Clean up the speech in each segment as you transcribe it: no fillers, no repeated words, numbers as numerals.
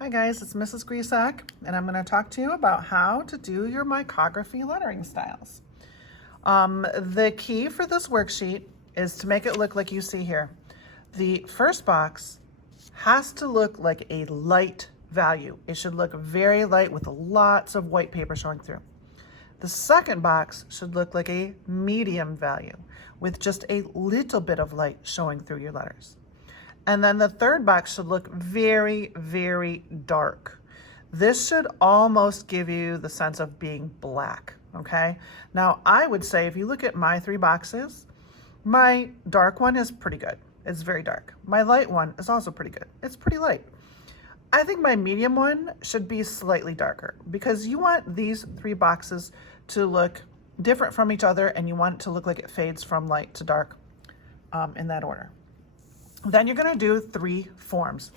Hi guys, it's Mrs. Grisak, and I'm going to talk to you about how to do your micrography lettering styles. The key for this worksheet is to make it look like you see here. The first box has to look like a light value. It should look very light with lots of white paper showing through. The second box should look like a medium value with just a little bit of light showing through your letters. And then the third box should look very, very dark. This should almost give you the sense of being black, okay? Now, I would say if you look at my three boxes, my dark one is pretty good. It's very dark. My light one is also pretty good. It's pretty light. I think my medium one should be slightly darker because you want these three boxes to look different from each other, and you want it to look like it fades from light to dark in that order. Then you're going to do three forms,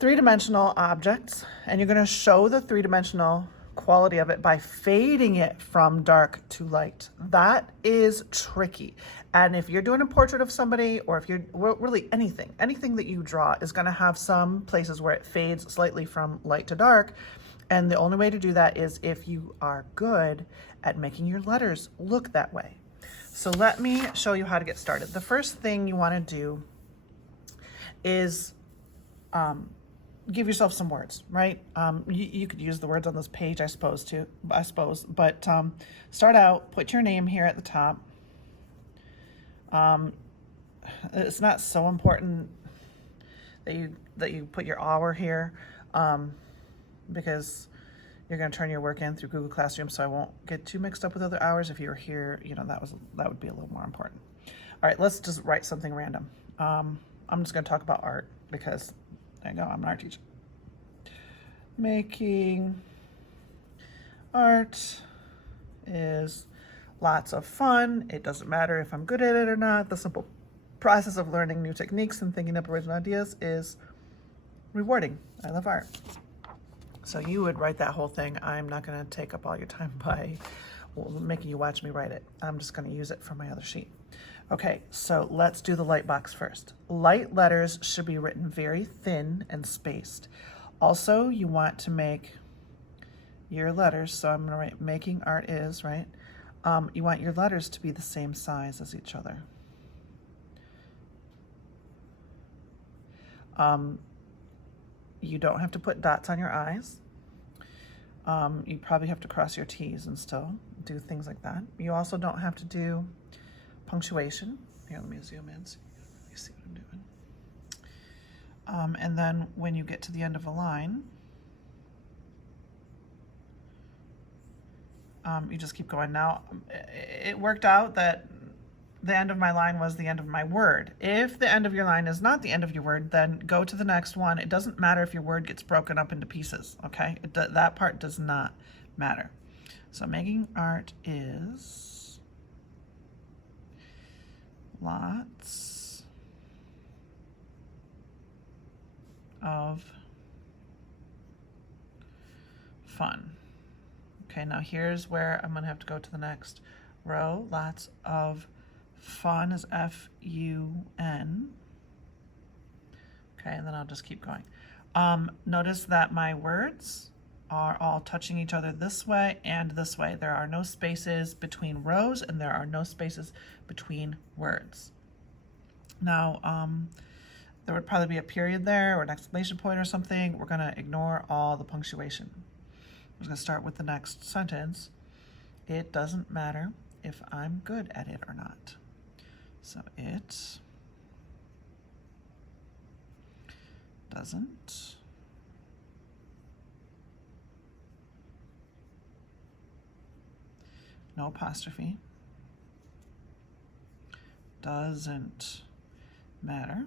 three-dimensional objects, and you're going to show the three-dimensional quality of it by fading it from dark to light. That is tricky. And if you're doing a portrait of somebody, or if you're really anything that you draw is going to have some places where it fades slightly from light to dark. And the only way to do that is if you are good at making your letters look that way. So let me show you how to get started. The first thing you want to do is give yourself some words, right? You could use the words on this page, I suppose, but start out, put your name here at the top. It's not so important that you put your hour here because you're going to turn your work in through Google Classroom, so I won't get too mixed up with other hours. If you were here, that would be a little more important. All right, let's just write something random. I'm just going to talk about art because, there you go, I'm an art teacher. Making art is lots of fun. It doesn't matter if I'm good at it or not. The simple process of learning new techniques and thinking up original ideas is rewarding. I love art. So you would write that whole thing. I'm not going to take up all your time by making you watch me write it. I'm just going to use it for my other sheet. Okay, so let's do the light box first. Light letters should be written very thin and spaced. Also, you want to make your letters, so I'm going to write making art is, right? You want your letters to be the same size as each other. You don't have to put dots on your I's. You probably have to cross your T's and still do things like that. You also don't have to do punctuation. Here, let me zoom in so you see what I'm doing. And then when you get to the end of a line, you just keep going. Now, it worked out that the end of my line was the end of my word. If the end of your line is not the end of your word, then go to the next one. It doesn't matter if your word gets broken up into pieces, okay? That part does not matter. So making art is lots of fun. Okay, now here's where I'm gonna have to go to the next row. Lots of fun is F-U-N. Okay, and then I'll just keep going. Notice that my words are all touching each other this way and this way. There are no spaces between rows and there are no spaces between words. Now, there would probably be a period there or an exclamation point or something. We're gonna ignore all the punctuation. I'm just gonna start with the next sentence. It doesn't matter if I'm good at it or not. So it doesn't no apostrophe, doesn't matter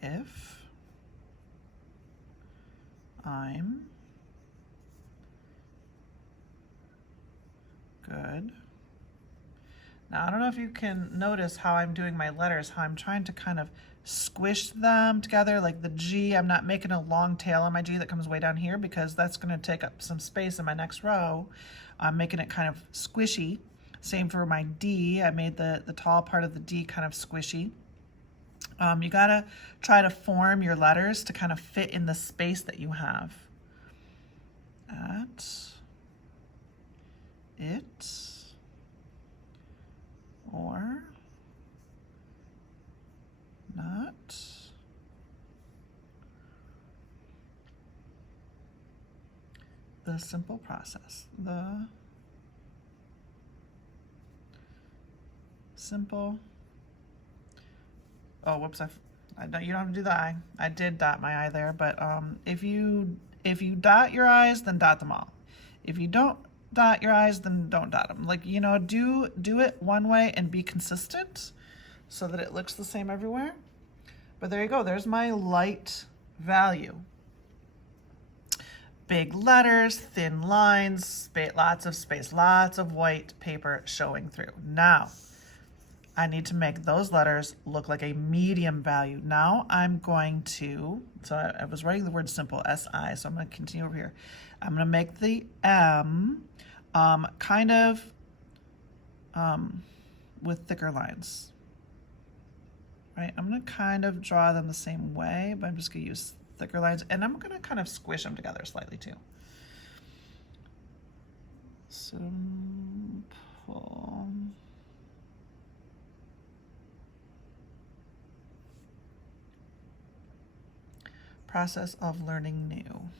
if I'm good. Now, I don't know if you can notice how I'm doing my letters, how I'm trying to kind of squish them together, like the G. I'm not making a long tail on my G that comes way down here because that's going to take up some space in my next row. I'm making it kind of squishy. Same for my D. I made the tall part of the D kind of squishy. You gotta try to form your letters to kind of fit in the space that you have. At, it, or, not. The simple process. The simple. Oh, whoops! I don't. You don't have to do the I. I did dot my I there, but if you dot your I's, then dot them all. If you don't dot your I's, then don't dot them. Like, you know, do it one way and be consistent so that it looks the same everywhere. But there you go. There's my light value. Big letters, thin lines, lots of space, lots of white paper showing through. Now, I need to make those letters look like a medium value. Now I'm going to, so I was writing the word simple, S-I, so I'm going to continue over here. I'm going to make the M kind of with thicker lines. Right? I'm going to kind of draw them the same way, but I'm just going to use thicker lines, and I'm going to kind of squish them together slightly too. Simple. Process of learning new.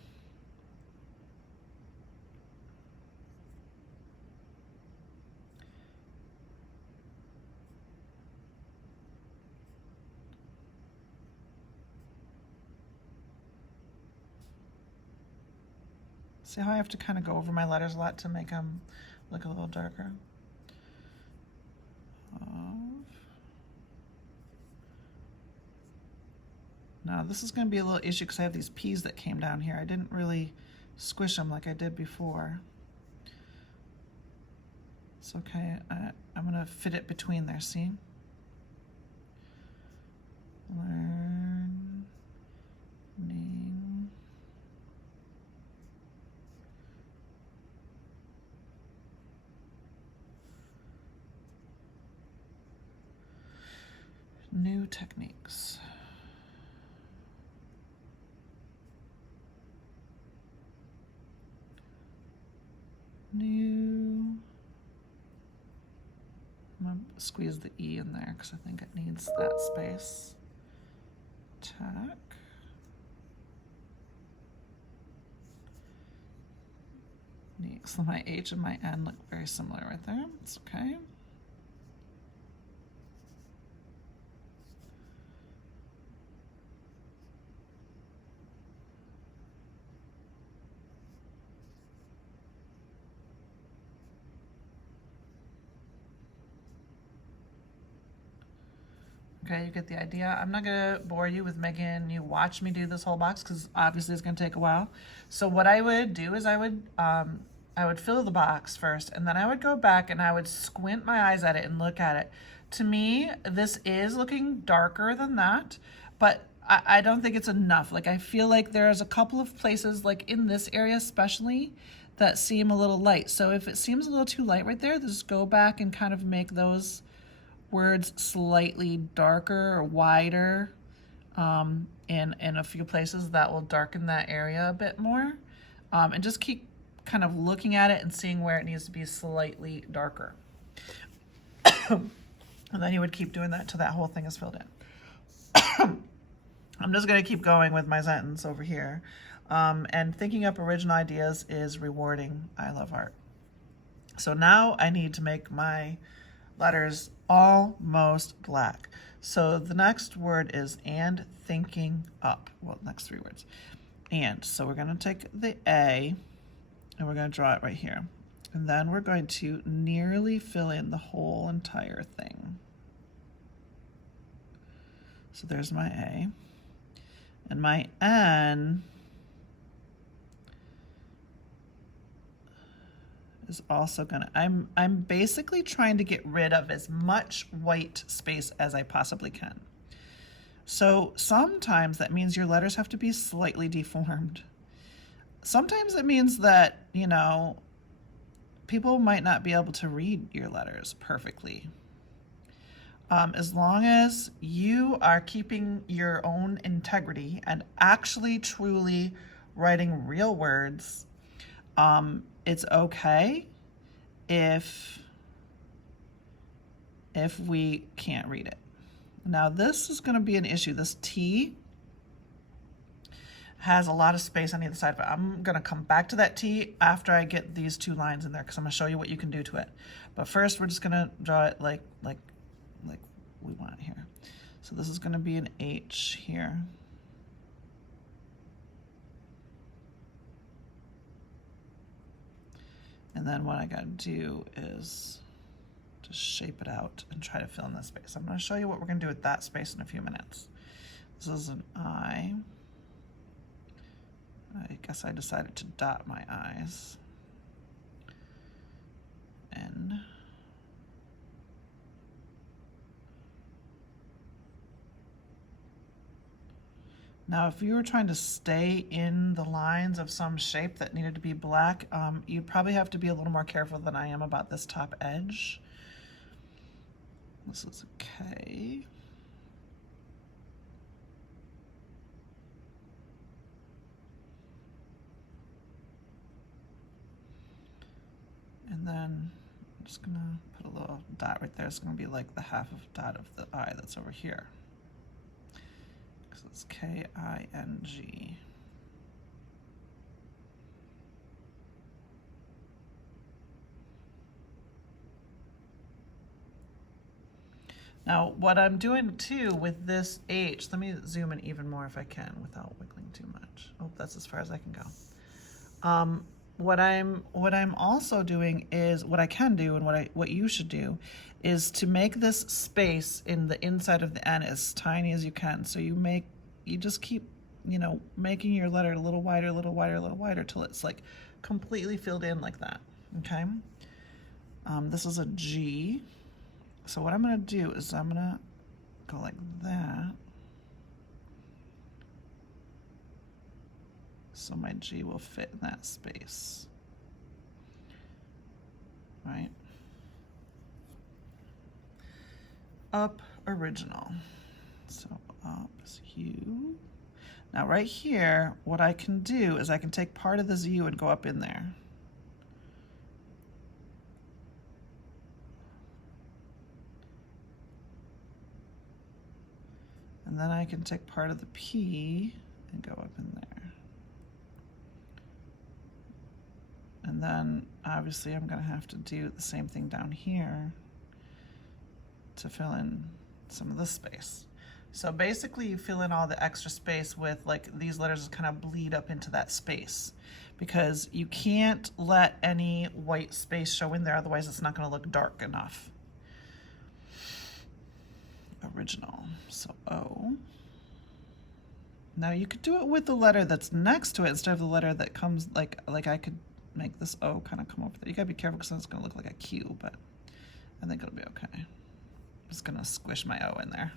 See how I have to kind of go over my letters a lot to make them look a little darker? Now this is going to be a little issue because I have these P's that came down here. I didn't really squish them like I did before. It's okay. I'm going to fit it between there, see? Learning. New techniques. New. I'm going to squeeze the E in there because I think it needs that space. Tech. Neat. So my H and my N look very similar right there. It's okay. Okay, you get the idea. I'm not gonna bore you with making you watch me do this whole box because obviously it's gonna take a while. So what I would do is I would fill the box first, and then I would go back and I would squint my eyes at it and look at it. To me, this is looking darker than that, but I don't think it's enough. Like, I feel like there's a couple of places, like in this area especially, that seem a little light. So if it seems a little too light right there, just go back and kind of make those words slightly darker or wider in a few places. That will darken that area a bit more. And just keep kind of looking at it and seeing where it needs to be slightly darker. And then you would keep doing that till that whole thing is filled in. I'm just going to keep going with my sentence over here. And thinking up original ideas is rewarding. I love art. So now I need to make my letters almost black. So the next word is and thinking up. Well, next three words. And. So we're going to take the A and we're going to draw it right here. And then we're going to nearly fill in the whole entire thing. So there's my A. And my N is also gonna, I'm basically trying to get rid of as much white space as I possibly can. So sometimes that means your letters have to be slightly deformed. Sometimes it means that, you know, people might not be able to read your letters perfectly. As long as you are keeping your own integrity and actually truly writing real words, it's okay if we can't read it. Now this is going to be an issue. This T has a lot of space on either side of it. I'm going to come back to that T after I get these two lines in there, because I'm going to show you what you can do to it. But first we're just going to draw it like we want it here. So this is going to be an H here. And then what I got to do is just shape it out and try to fill in the space. I'm going to show you what we're going to do with that space in a few minutes. This is an I. I guess I decided to dot my I's. N. Now, if you were trying to stay in the lines of some shape that needed to be black, you'd probably have to be a little more careful than I am about this top edge. This is a K. And then I'm just gonna put a little dot right there. It's gonna be like the half of dot of the I that's over here. So it's K-I-N-G. Now, what I'm doing too with this H, let me zoom in even more if I can without wiggling too much. Oh, that's as far as I can go. What I'm also doing is, what I can do and what you should do is to make this space in the inside of the N as tiny as you can. So you just keep, making your letter a little wider, a little wider, a little wider till it's like completely filled in like that, okay? This is a G. So what I'm gonna do is I'm gonna go like that. So my G will fit in that space, right? Up, original. So up is U. Now right here, what I can do is I can take part of this U and go up in there. And then I can take part of the P and go up in there. And then obviously I'm gonna have to do the same thing down here to fill in some of this space. So basically you fill in all the extra space with, like, these letters kind of bleed up into that space, because you can't let any white space show in there, otherwise it's not gonna look dark enough. Original, so O. Now you could do it with the letter that's next to it instead of the letter that comes, like I could make this O kind of come over there. You gotta be careful because then it's gonna look like a Q, but I think it'll be okay. I'm just gonna squish my O in there.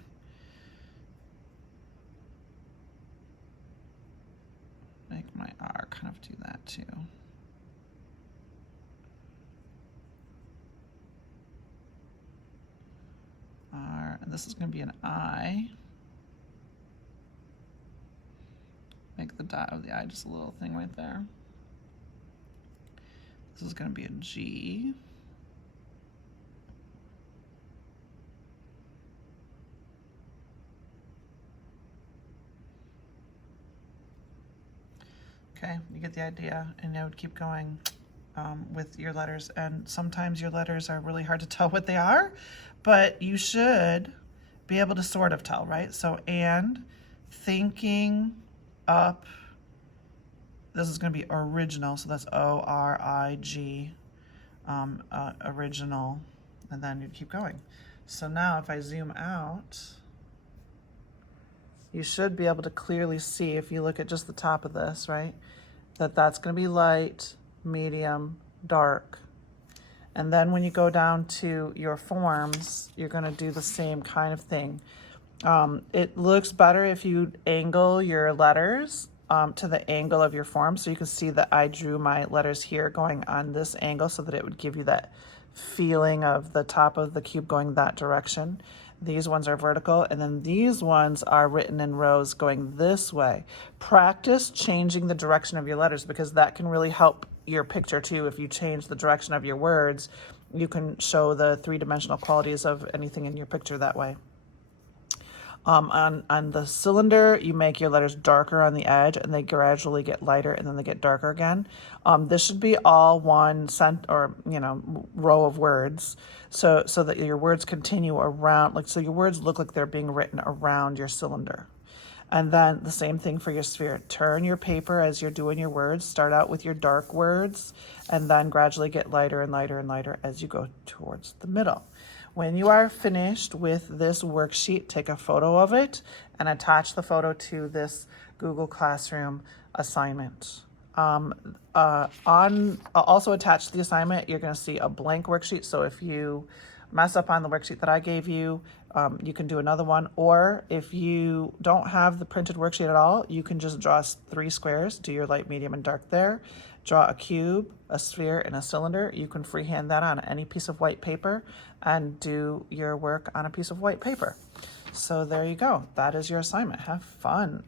Make my R kind of do that too. R, and this is going to be an I. Make the dot of the I just a little thing right there. This is going to be a G. Okay, you get the idea, and I would keep going with your letters. And sometimes your letters are really hard to tell what they are, but you should be able to sort of tell, right? So, and thinking up, this is going to be original, so that's O-R-I-G, original, and then you'd keep going. So now if I zoom out, you should be able to clearly see, if you look at just the top of this, right, that's going to be light, medium, dark. And then when you go down to your forms, you're going to do the same kind of thing. It looks better if you angle your letters to the angle of your form. So you can see that I drew my letters here going on this angle so that it would give you that feeling of the top of the cube going that direction. These ones are vertical, and then these ones are written in rows going this way. Practice changing the direction of your letters, because that can really help your picture too. If you change the direction of your words, you can show the three-dimensional qualities of anything in your picture that way. On the cylinder, you make your letters darker on the edge, and they gradually get lighter, and then they get darker again. This should be all one row of words, so that your words continue around, like, so your words look like they're being written around your cylinder. And then the same thing for your sphere. Turn your paper as you're doing your words. Start out with your dark words, and then gradually get lighter and lighter and lighter as you go towards the middle. When you are finished with this worksheet, take a photo of it and attach the photo to this Google Classroom assignment. Also attached to the assignment, you're going to see a blank worksheet. So if you mess up on the worksheet that I gave you, you can do another one. Or if you don't have the printed worksheet at all, you can just draw 3 squares, do your light, medium, and dark there. Draw a cube, a sphere, and a cylinder. You can freehand that on any piece of white paper and do your work on a piece of white paper. So there you go. That is your assignment. Have fun.